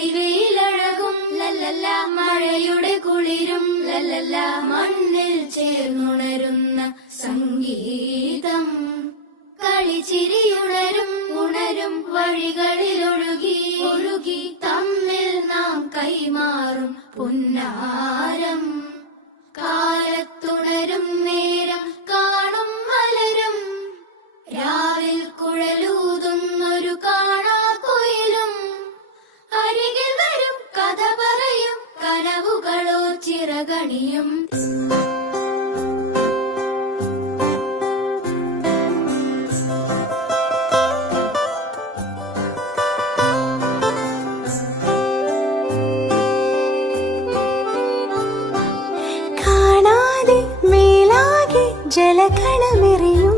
പൊഴിവയിലഴകും ലല്ലല്ല, മഴയുടെ കുളിരും ലല്ലല്ല, മണ്ണിൽ ചേർന്നുണരുന്ന സംഗീതം. കളിച്ചിരിയുണരും ഉണരും വഴികളിലൊഴുകി ഒഴുകി തമ്മിൽ നാം കൈമാറും പുന്നാരം. കാലത്തുണരും നേരം കാണും മലരും, രാവിൽ കുഴലൂതുന്നൊരു കാണാക്കുയിലും. അരികിൽ വരും കഥ പറയും കനവുകളോ ചിറകണിയും. ജലകണമെറിയും